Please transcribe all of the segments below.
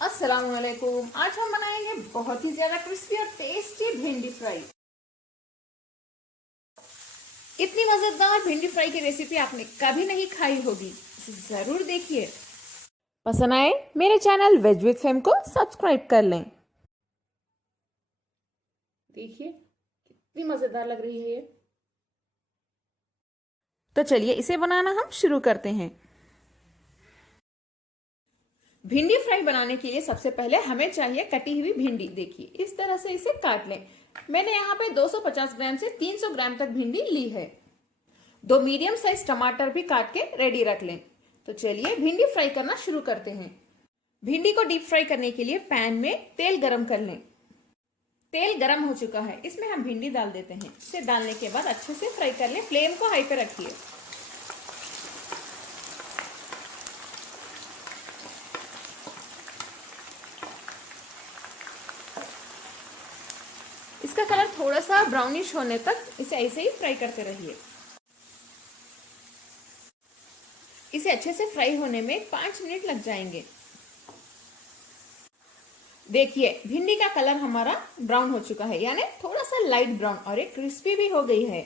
अस्सलामुअलैकुम। आज हम बनाएंगे बहुत ही ज्यादा क्रिस्पी और टेस्टी भिंडी फ्राई। इतनी मजेदार भिंडी फ्राई की रेसिपी आपने कभी नहीं खाई होगी, इसे जरूर देखिए। पसंद आए मेरे चैनल वेज विद फेम को सब्सक्राइब कर लें। देखिए कितनी मजेदार लग रही है ये। तो चलिए इसे बनाना हम शुरू करते हैं। भिंडी फ्राई बनाने के लिए सबसे पहले हमें चाहिए कटी हुई भिंडी। देखिए इस तरह से इसे काट लें। मैंने यहाँ पे 250 ग्राम से 300 ग्राम तक भिंडी ली है। 2 मीडियम साइज टमाटर भी काट के रेडी रख लें। तो चलिए भिंडी फ्राई करना शुरू करते हैं। भिंडी को डीप फ्राई करने के लिए पैन में तेल गरम कर लें। तेल गरम हो चुका है, इसमें हम भिंडी डाल देते हैं। इसे डालने के बाद अच्छे से फ्राई कर लें। फ्लेम को हाई पे रखिए। इसका कलर थोड़ा सा ब्राउनिश होने तक इसे ऐसे ही फ्राई करते रहिए। इसे अच्छे से फ्राई होने में 5 मिनट लग जाएंगे। देखिए भिंडी का कलर हमारा ब्राउन हो चुका है, यानी थोड़ा सा लाइट ब्राउन, और ये क्रिस्पी भी हो गई है।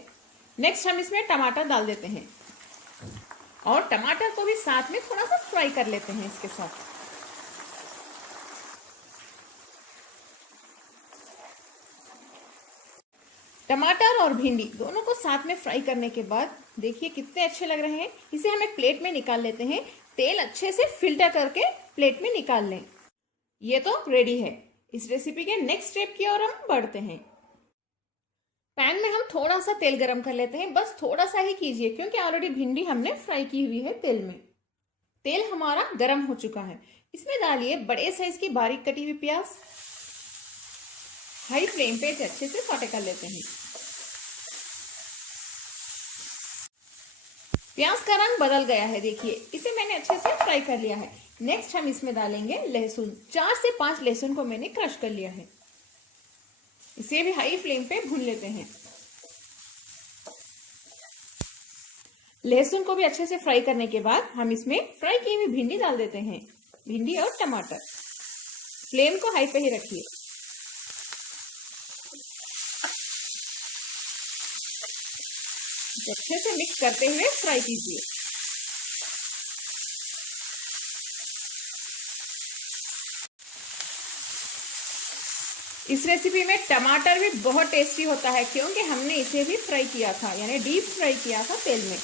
नेक्स्ट हम इसमें टमाटर डाल देते हैं और टमाटर को भी साथ में थोड़ा सा फ्राई कर लेते हैं इसके साथ। टमाटर और भिंडी दोनों को साथ में फ्राई करने के बाद देखिए कितने अच्छे लग रहे हैं। इसे हम एक प्लेट में निकाल लेते हैं। तेल अच्छे से फिल्टर करके प्लेट में निकाल लें। ये तो रेडी है। इस रेसिपी के नेक्स्ट स्टेप की ओर हम बढ़ते हैं। पैन में हम थोड़ा सा तेल गरम कर लेते हैं। बस थोड़ा सा ही कीजिए क्योंकि ऑलरेडी भिंडी हमने फ्राई की हुई है तेल में। तेल हमारा गरम हो चुका है। इसमें डालिए बड़े साइज की बारीक कटी हुई प्याज। हाई फ्लेम पे इसे अच्छे से सौटे कर लेते हैं। प्याज का रंग बदल गया है, देखिए इसे मैंने अच्छे से फ्राई कर लिया है। नेक्स्ट हम इसमें डालेंगे लहसुन। 4 से 5 लहसुन को मैंने क्रश कर लिया है। इसे भी हाई फ्लेम पे भून लेते हैं। लहसुन को भी अच्छे से फ्राई करने के बाद हम इसमें फ्राई की हुई भिंडी डाल देते हैं। भिंडी और टमाटर। फ्लेम को हाई पे ही रखिए। अच्छे से मिक्स करते हुए फ्राई कीजिए। इस रेसिपी में टमाटर भी बहुत टेस्टी होता है क्योंकि हमने इसे भी फ्राई किया था, यानी डीप फ्राई किया था तेल में।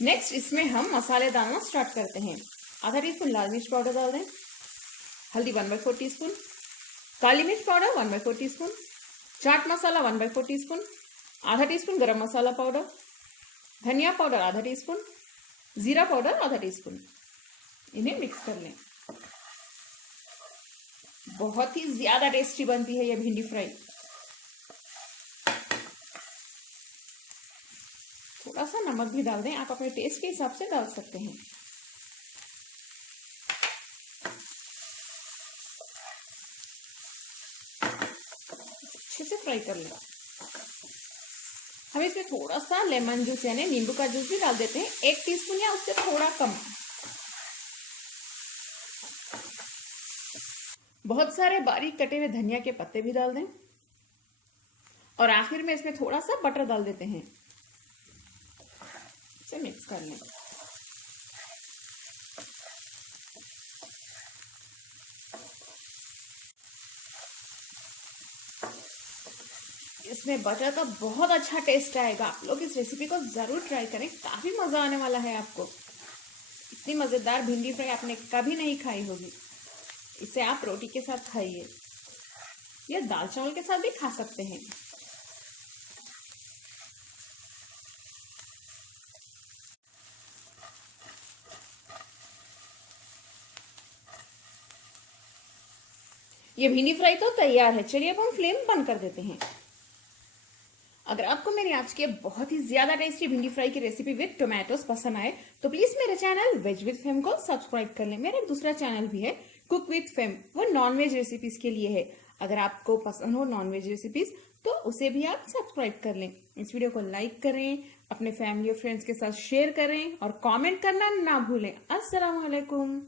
नेक्स्ट इसमें हम मसाले डालना स्टार्ट करते हैं। आधा टीस्पून लाल मिर्च पाउडर डाल दें। हल्दी 1/4 टीस्पून। काली मिर्च powder 1/4 teaspoon. Chaat masala 1/4 teaspoon. आधा टीस्पून गरम मसाला पाउडर। धनिया पाउडर आधा टीस्पून। जीरा पाउडर आधा टीस्पून। इन्हें मिक्स कर लें। बहुत ही ज्यादा टेस्टी बनती है यह भिंडी फ्राई। थोड़ा सा नमक भी डाल दें, आप अपने टेस्ट के हिसाब से डाल सकते हैं। अच्छे से फ्राई कर लें। हम इसमें थोड़ा सा लेमन जूस यानी नींबू का जूस भी डाल देते हैं, 1 टीस्पून या उससे थोड़ा कम। बहुत सारे बारीक कटे हुए धनिया के पत्ते भी डाल दें और आखिर में इसमें थोड़ा सा बटर डाल देते हैं। इसे मिक्स कर लें। इसमें बटर का बहुत अच्छा टेस्ट आएगा। आप लोग इस रेसिपी को जरूर ट्राई करें, काफी मजा आने वाला है आपको। इतनी मजेदार भिंडी फ्राई आपने कभी नहीं खाई होगी। इसे आप रोटी के साथ खाइए या दाल चावल के साथ भी खा सकते हैं। ये भिंडी फ्राई तो तैयार है। चलिए अब हम फ्लेम बंद कर देते हैं। अगर आपको मेरी आज की बहुत ही ज्यादा टेस्टी भिंडी फ्राई की रेसिपी विद टोमेटोज पसंद आए तो प्लीज मेरे चैनल वेज विद फेम को सब्सक्राइब कर लें। मेरा एक दूसरा चैनल भी है कुक विद फेम, वो नॉन वेज रेसिपीज के लिए है। अगर आपको पसंद हो नॉनवेज रेसिपीज तो उसे भी आप सब्सक्राइब कर लें। इस वीडियो को लाइक करें, अपने फैमिली और फ्रेंड्स के साथ शेयर करें और कमेंट करना ना भूलें। अस्सलाम वालेकुम।